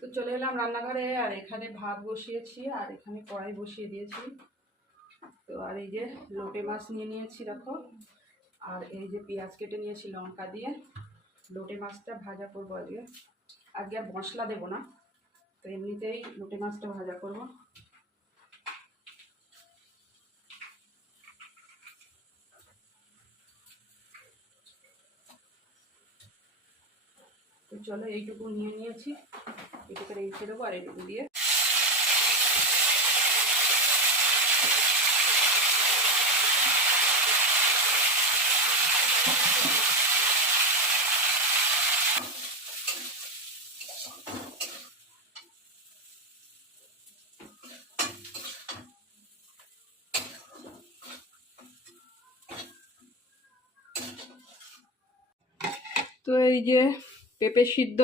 তো চলে এলাম রান্নাঘরে, আর এখানে ভাত বসিয়েছি আর এখানে কড়াই বসিয়ে দিয়েছি। তো আর এই যে লোটে মাছ নিয়ে নিয়েছি দেখো, আর এই যে পেঁয়াজ কেটে নিয়েছি লঙ্কা দিয়ে লোটে মাছটা ভাজা করবো আজকে। আজকে আর মশলা দেবো না, তো এমনিতেই লোটে মাছটা ভাজা করবো। তো চলো এইটুকু নিয়ে নিয়েছি, এটুকু রেখে দেবো আর এইটুকু দিয়ে তো এই যে পেঁপে সিদ্ধ